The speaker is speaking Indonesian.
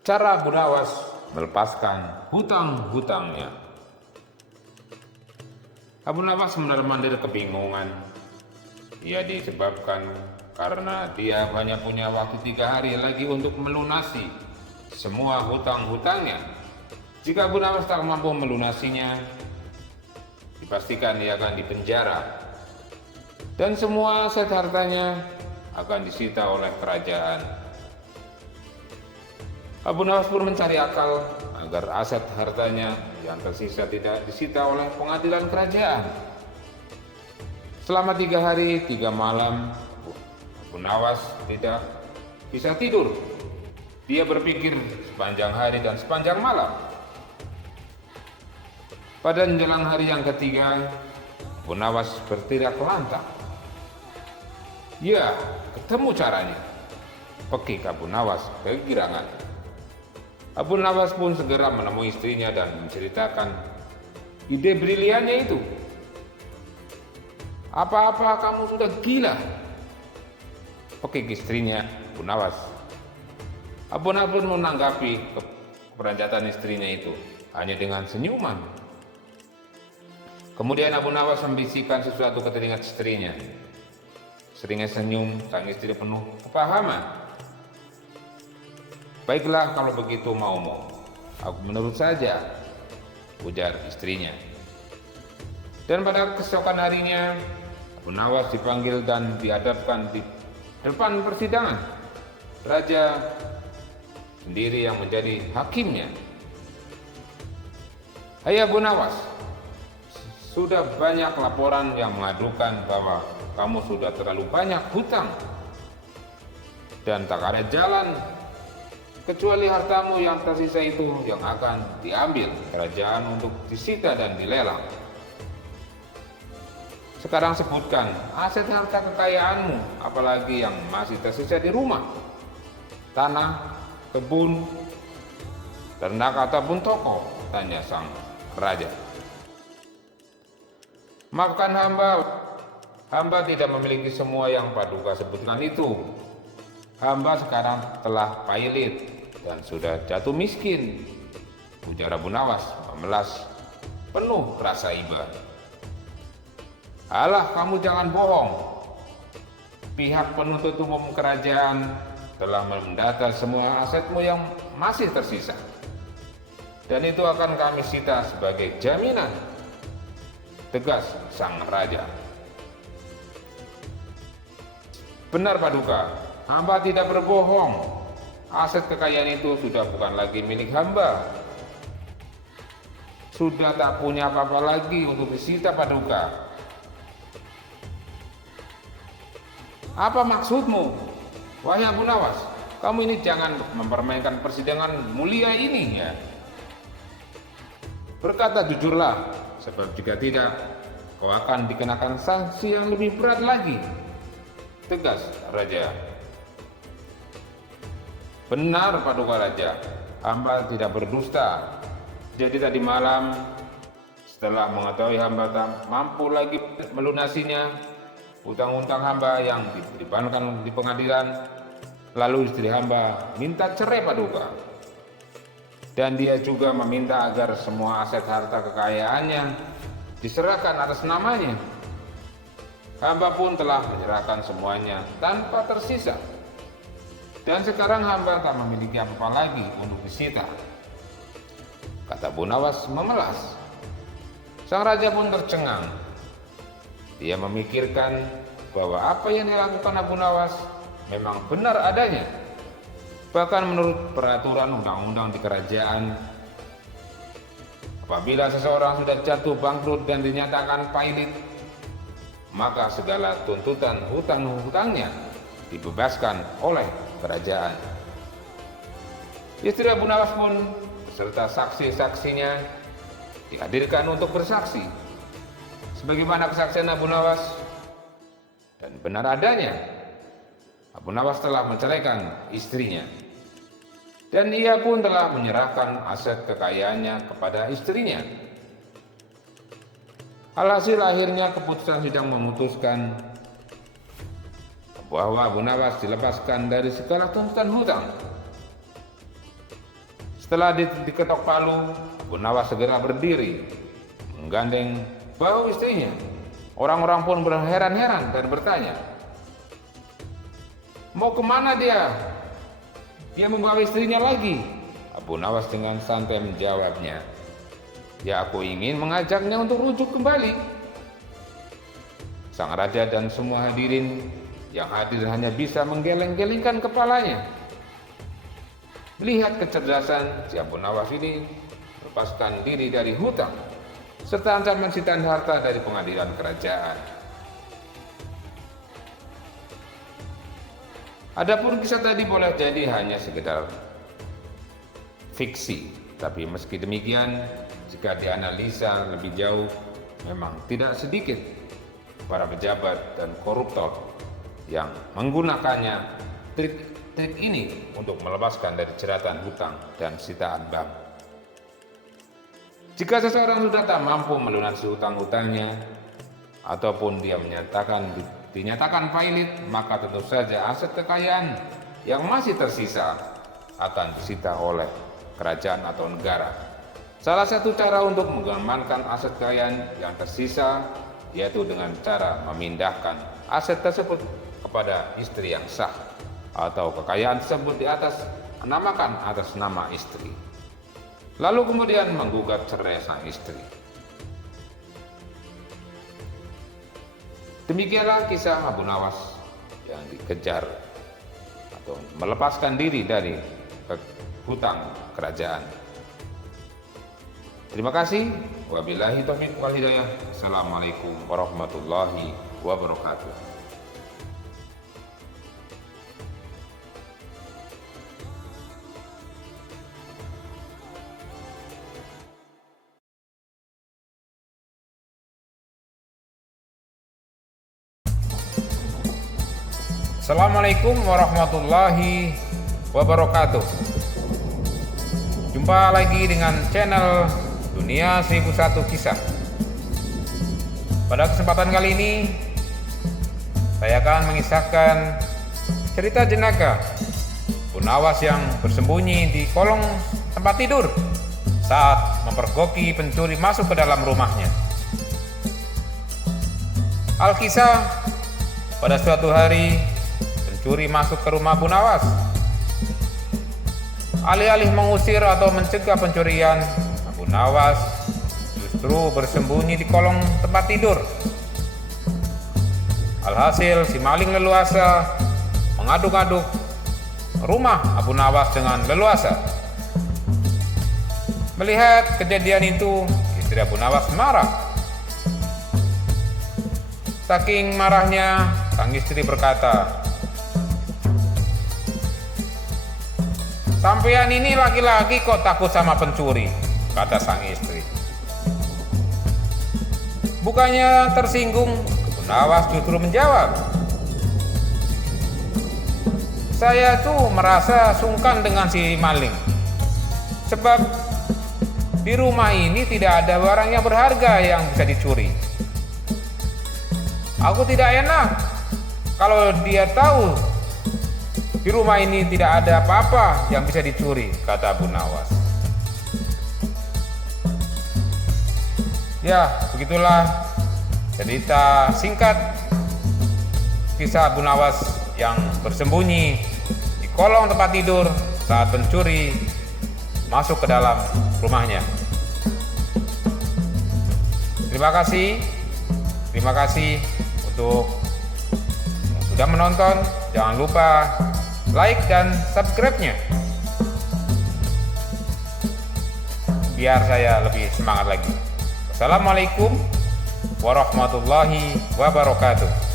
Cara Abu Nawas melepaskan hutang-hutangnya. Abu Nawas mondar-mandir kebingungan. Ia disebabkan karena dia hanya punya waktu 3 hari lagi untuk melunasi semua hutang-hutangnya. Jika Abu Nawas tak mampu melunasinya, dipastikan ia akan dipenjara dan semua aset hartanya akan disita oleh kerajaan. Abu Nawas pun mencari akal agar aset hartanya yang tersisa tidak disita oleh pengadilan kerajaan. Selama 3 hari 3 malam, Abu Nawas tidak bisa tidur. Dia berpikir sepanjang hari dan sepanjang malam. Pada menjelang hari yang ketiga, Abu Nawas berteriak lantang. Ya, ketemu caranya. Pekik Abu Nawas kegirangan. Abu Nawas pun segera menemui istrinya dan menceritakan ide briliannya itu. Apa-apa kamu sudah gila? Pekik istrinya Abu Nawas. Abu Nawas pun menanggapi keberanjatan istrinya itu hanya dengan senyuman. Kemudian Abu Nawas membisikkan sesuatu ke telinga istrinya. Istrinya senyum, sang istri penuh kepahaman. Baiklah kalau begitu maumu, aku menurut saja, ujar istrinya. Dan pada keesokan harinya, Abu Nawas dipanggil dan dihadapkan di depan persidangan. Raja sendiri yang menjadi hakimnya. Hai Abu Nawas, sudah banyak laporan yang mengadukan bahwa kamu sudah terlalu banyak hutang dan tak ada jalan kecuali hartamu yang tersisa itu yang akan diambil kerajaan untuk disita dan dilelang. Sekarang sebutkan aset harta kekayaanmu, apalagi yang masih tersisa di rumah, tanah, kebun, ternak ataupun toko, tanya sang raja. Maafkan hamba tidak memiliki semua yang Paduka sebutkan itu. Hamba sekarang telah pailit dan sudah jatuh miskin, ujar Abu Nawas memelas penuh rasa iba. Alah, kamu jangan bohong. Pihak penuntut umum kerajaan telah mendata semua asetmu yang masih tersisa, dan itu akan kami sita sebagai jaminan, tegas sang raja. Benar Paduka, hamba tidak berbohong. Aset kekayaan itu sudah bukan lagi milik hamba. Sudah tak punya apa-apa lagi untuk disita Paduka. Apa maksudmu? Wahai Abu Nawas, kamu ini jangan mempermainkan persidangan mulia ini ya. Berkata jujurlah, sebab jika tidak, kau akan dikenakan sanksi yang lebih berat lagi, tegas raja. Benar Paduka Raja, hamba tidak berdusta. Jadi tadi malam, setelah mengetahui hamba tak mampu lagi melunasinya, hutang-hutang hamba yang dibebankan di pengadilan, lalu istri hamba minta cerai Paduka. Dan dia juga meminta agar semua aset harta kekayaannya diserahkan atas namanya. Hamba pun telah menyerahkan semuanya tanpa tersisa. Dan sekarang hamba tak memiliki apa-apa lagi untuk disita, kata Abu Nawas memelas. Sang raja pun tercengang. Dia memikirkan bahwa apa yang dilakukan Abu Nawas memang benar adanya. Bahkan menurut peraturan undang-undang di kerajaan, apabila seseorang sudah jatuh bangkrut dan dinyatakan pailit, maka segala tuntutan hutang-hutangnya dibebaskan oleh kerajaan. Istri Abu Nawas pun beserta saksi-saksinya dihadirkan untuk bersaksi. Sebagaimana kesaksian Abu Nawas dan benar adanya, Abu Nawas telah menceraikan istrinya, dan ia pun telah menyerahkan aset kekayaannya kepada istrinya. Alhasil akhirnya keputusan sidang memutuskan bahwa Abu Nawas dilepaskan dari segala tuntutan hutang. Setelah diketok palu, Abu Nawas segera berdiri, menggandeng bahu istrinya. Orang-orang pun berheran-heran dan bertanya, mau kemana dia? Dia membawa istrinya lagi. Abu Nawas dengan santai menjawabnya, ya aku ingin mengajaknya untuk rujuk kembali. Sang raja dan semua hadirin yang hadir hanya bisa menggeleng-gelengkan kepalanya. Melihat kecerdasan si Abu Nawas ini melepaskan diri dari hutang serta ancaman sitaan harta dari pengadilan kerajaan. Adapun kisah tadi boleh jadi hanya sekedar fiksi, tapi meski demikian jika dianalisa lebih jauh memang tidak sedikit para pejabat dan koruptor yang menggunakannya trik ini untuk melepaskan dari jeratan hutang dan sitaan bank. Jika seseorang sudah tak mampu melunasi hutang-hutangnya ataupun dia dinyatakan pailit, maka tentu saja aset kekayaan yang masih tersisa akan disita oleh kerajaan atau negara. Salah satu cara untuk mengamankan aset kekayaan yang tersisa yaitu dengan cara memindahkan aset tersebut kepada istri yang sah, atau kekayaan tersebut namakan atas nama istri, lalu kemudian menggugat cerai sang istri. Demikianlah kisah Abu Nawas yang dikejar atau melepaskan diri dari hutang kerajaan. Terima kasih. Wabillahi taufiq wal hidayah. Assalamualaikum warahmatullahi wabarakatuh. Assalamualaikum warahmatullahi wabarakatuh. Jumpa lagi dengan channel Dunia 1001 Kisah. Pada kesempatan kali ini saya akan mengisahkan cerita jenaka Abu Nawas yang bersembunyi di kolong tempat tidur saat mempergoki pencuri masuk ke dalam rumahnya. Alkisah, pada suatu hari pencuri masuk ke rumah Abu Nawas. Alih-alih mengusir atau mencegah pencurian, Abu Nawas justru bersembunyi di kolong tempat tidur. Alhasil si maling leluasa mengaduk-aduk rumah Abu Nawas dengan leluasa. Melihat kejadian itu, istri Abu Nawas marah. Saking marahnya, sang istri berkata, "Sampean ini laki-laki kok takut sama pencuri?" kata sang istri. Bukannya tersinggung, Abu Nawas justru menjawab, "Saya tuh merasa sungkan dengan si maling. Sebab di rumah ini tidak ada barang yang berharga yang bisa dicuri. Aku tidak enak kalau dia tahu di rumah ini tidak ada apa-apa yang bisa dicuri," kata Abu Nawas. Ya, begitulah cerita singkat kisah Abu Nawas yang bersembunyi di kolong tempat tidur saat pencuri masuk ke dalam rumahnya. Terima kasih untuk yang sudah menonton. Jangan lupa like dan subscribe-nya biar saya lebih semangat lagi. Wassalamualaikum warahmatullahi wabarakatuh.